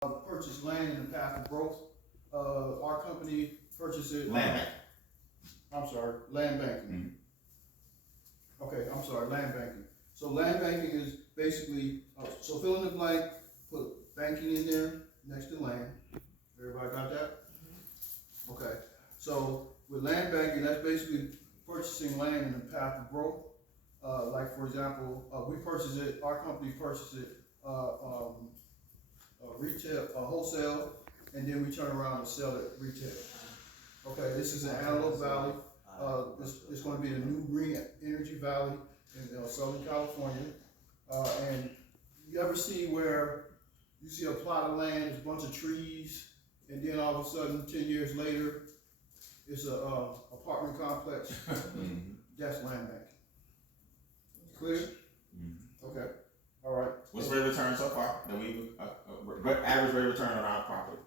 purchase land in the path of growth. Our company purchased it. Land bank. I'm sorry, land banking. Okay, I'm sorry, land banking. So land banking is basically, so fill in the blank, put banking in there next to land. Everybody got that? Okay, so with land banking, that's basically purchasing land in the path of growth. Like for example, we purchase it, our company purchases it, retail, wholesale, and then we turn around and sell it retail. Okay, this is an Antelope Valley. It's going to be a new green energy valley in Southern California. And you ever see where you see a plot of land, there's a bunch of trees, and then all of a sudden, 10 years later, it's a apartment complex. That's land banking. Clear? Okay. All right. What's the rate of return so far? That we average rate of return on our property?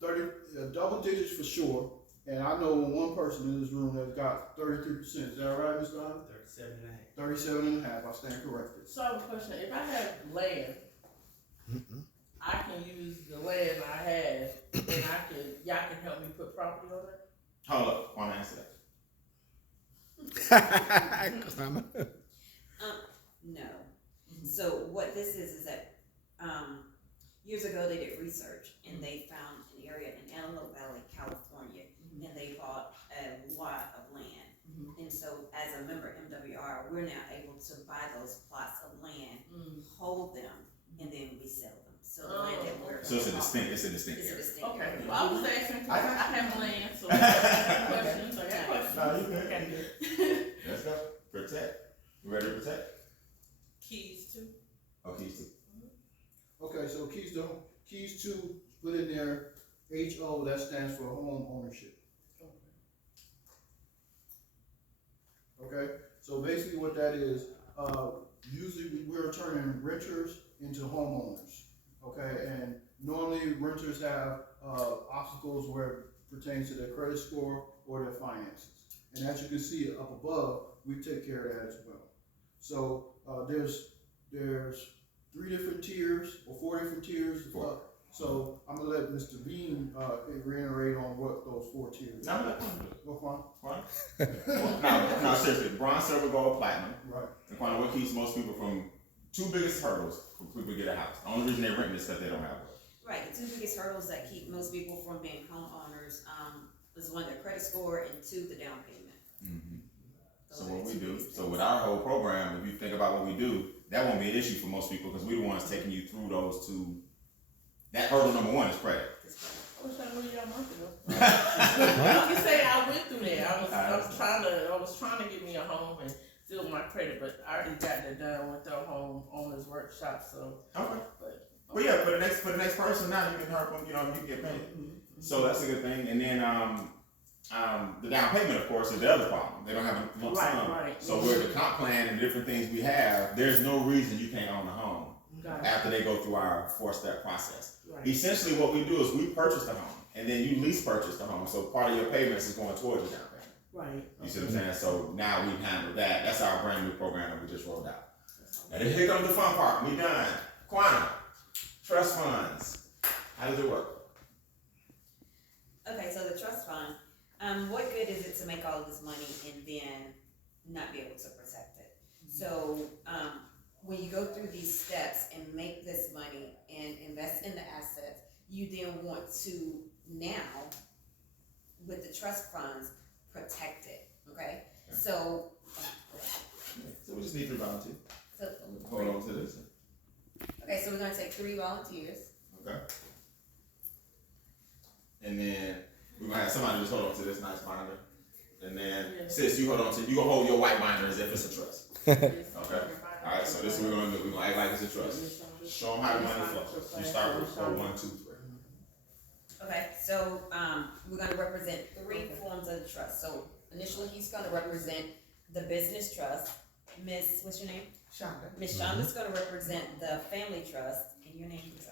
30 double digits for sure. And I know one person in this room that's got 33%. Is that right, Mr. Allen? 37.5. 37.5. I stand corrected. So I have a question. If I have land, I can use the land I have, and y'all can help me put property on it? Hold up, want to answer that? No. So what this is that years ago they did research and they found an area in Antelope Valley, California, and they bought a lot of land. And so as a member MWR, we're now able to buy those plots of land, hold them, and then we sell them. So the land that we're So it's a distinct area. Okay. area. Well, I was asking because I have land, so I have questions. I got questions. No, you good. Let's go. Protect. You ready to protect? Keys too. Oh, keys too. Okay, so keys to put in there HO, that stands for home ownership. Okay, so basically what that is, usually we're turning renters into homeowners. Okay, and normally renters have obstacles where it pertains to their credit score or their finances. And as you can see up above, we take care of that as well. So there's 3 different tiers or 4 different tiers. So I'm gonna let Mr. Bean reiterate on what those 4 tiers. No, What? no, seriously. Bronze, silver, gold, platinum. Right. And find what keeps most people from 2 biggest hurdles for people to get a house. The only reason they rent is because they don't have one. Right, the 2 biggest hurdles that keep most people from being homeowners is 1, their credit score, and 2, the down payment. So what we do, so with our whole program, if you think about what we do, that won't be an issue for most people because we're the ones taking you through those 2. That hurdle number 1 is credit. I wish I knew y'all months ago. You can say I went through that. I was trying to get me a home and build my credit, but I already got that done with the home owners workshop. So Okay. Well, yeah, for the next person now, you can help them. You can get paid. So that's a good thing. And then the down payment, of course, is the other problem. They don't have a lump sum. Right. So with the comp plan and the different things we have, there's no reason you can't own a home after they go through our 4-step process. Right. Essentially, what we do is we purchase the home, and then you lease purchase the home. So part of your payments is going towards the down payment. Right. You see what I'm saying? So now we handle that. That's our brand new program that we just rolled out. And then here comes the fun part. We done. Quantum. Trust funds. How does it work? Okay, so the trust fund, what good is it to make all of this money and then not be able to protect it? So when you go through these steps and make this money and invest in the assets, you then want to now, with the trust funds, protect it, okay? So we just need 3 volunteers. So, Hold on to this. okay, so we're gonna take 3 volunteers. Okay. And then we're gonna have somebody just hold on to this nice binder. And then sis, you gonna hold your white binder as if it's a trust. Okay. Alright, so this is what we're gonna do. We're gonna act like it's a trust. Show them how the money flows. You start with 1, 2, 3. Okay, so we're gonna represent 3 forms of the trust. So initially he's gonna represent the business trust. Miss, what's your name? Shonda. Miss Shonda's gonna represent the family trust. And your name is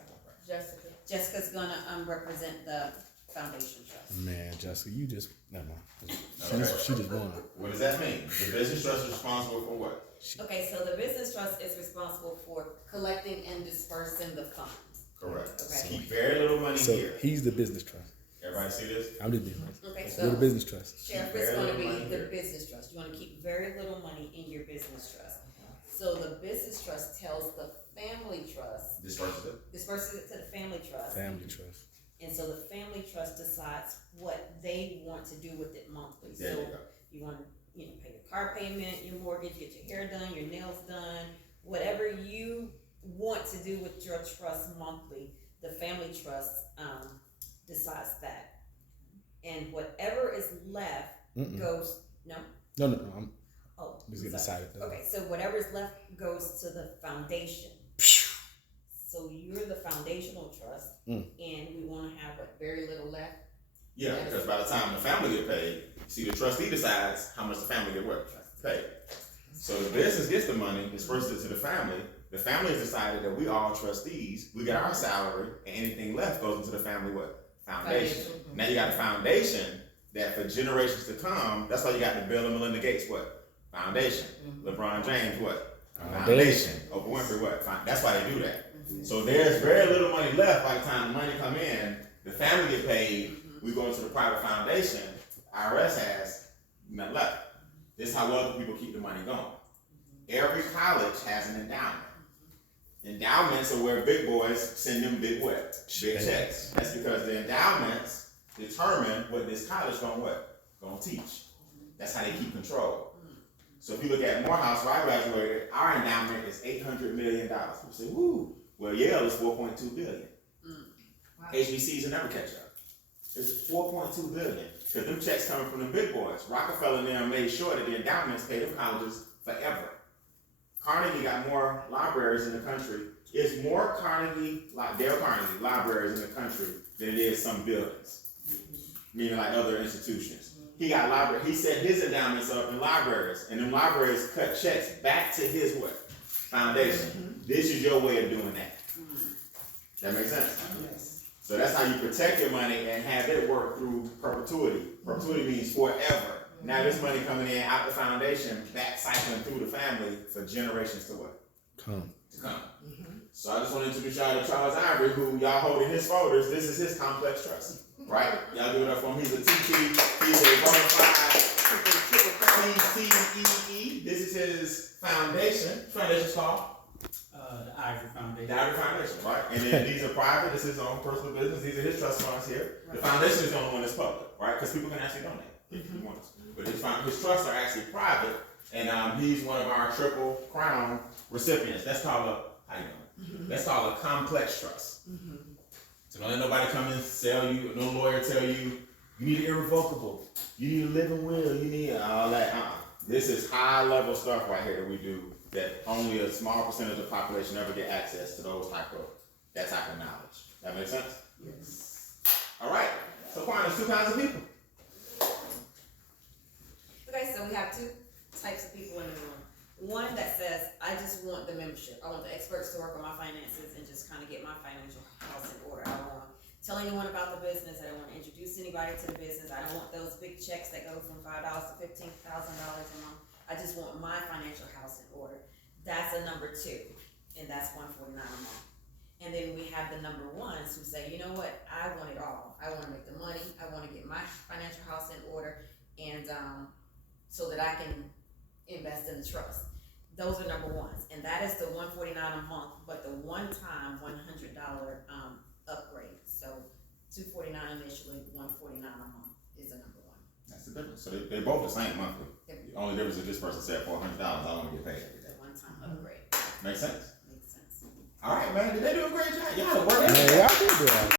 Jessica. Jessica's gonna represent the foundation trust. Man, Jessica, you just never mind. Okay. She just won. What does that mean? The business trust is responsible for what? Okay, so the business trust is responsible for collecting and dispersing the funds. Correct. Okay. Keep very little money So here. he's the business trust. Everybody see this? I'm the business. Okay, You're the so business trust. Sheriff, Keep it's very gonna little money be the here. business trust. You wanna keep very little money in your business trust. So the business trust tells the family trust, Disperses it. disperses it to the family trust. Family trust. And so the family trust decides what they want to do with it monthly. There So you go. you want to, pay your car payment, your mortgage, get your hair done, your nails done, whatever you want to do with your trust monthly, the family trust decides that. And whatever is left goes, no? No. I'm Oh, just getting sorry. excited. Okay, so whatever is left goes to the foundation. So you're the foundational trust, and we want to have very little left. Yeah, because by the time the family get paid, see, the trustee decides how much the family get what? Paid. So the business gets the money, disperses it to the family. The family has decided that we all trustees, we get our salary, and anything left goes into the family what? Foundation. Now you got a foundation that for generations to come, that's why you got the Bill and Melinda Gates what? Foundation. LeBron James what? Foundation. Oprah Winfrey what? That's why they do that. So there's very little money left by the time the money come in, the family get paid, we go into the private foundation, IRS has nothing left. This is how wealthy people keep the money going. Every college has an endowment. Endowments are where big boys send them big what? Big checks. That's because the endowments determine what this college gonna teach. That's how they keep control. So if you look at Morehouse, where I graduated, our endowment is $800 million. People say, woo. Well, Yale is $4.2 billion. Wow. HBCs will never catch up. It's $4.2 billion. Because them checks coming from the big boys. Rockefeller and them made sure that the endowments pay them colleges forever. Carnegie got more libraries in the country. It's more Dale Carnegie libraries in the country than it is some buildings. Meaning like other institutions. He got library. He set his endowments up in libraries, and them libraries cut checks back to his what? Foundation. This is your way of doing that. That makes sense? Yes. So that's how you protect your money and have it work through perpetuity. Perpetuity means forever. Now this money coming in out the foundation, back cycling through the family for generations to what? Come. To come. So I just want to introduce y'all to Charles Ivory, who y'all holding his folders. This is his complex trust. Right? Y'all give it up for him. He's a TT. He's a bona fide TTEE. This is his foundation. Foundation's called? The Ivory Foundation. The Ivory Foundation, right? And then these are private. This is his own personal business. These are his trust funds here. The foundation is the only one that's public, right? Because people can actually donate if you want to. But his trusts are actually private, and he's one of our Triple Crown recipients. That's called that's called a complex trust. So don't let nobody come and sell you, no lawyer tell you, you need irrevocable, you need a living will, you need all that. This is high level stuff right here that we do that only a small percentage of the population ever get access to that type of knowledge. That makes sense? Yes. All right. So far, there's two kinds of people. Okay, so we have two types of people in the room. One that says, I just want the membership. I want the experts to work on my finances and just kind of get my financial house in order. I don't want to tell anyone about the business. I don't want to introduce anybody to the business. I don't want those big checks that go from $5 to $15,000 a month. I just want my financial house in order. That's a number two, and that's $149 a month. And then we have the number ones who say, you know what, I want it all. I want to make the money. I want to get my financial house in order, and so that I can invest in the trust. Those are number ones, and that is the $149 a month, but the one-time $100 upgrade. So $249 initially, $149 a month is the number one. That's the difference. So they're both the same monthly. The only difference is this person said $400. I want to get paid every day. One-time upgrade. Makes sense. Makes sense. All right, man. Did they do a great job? Y'all working. Man, y'all did that.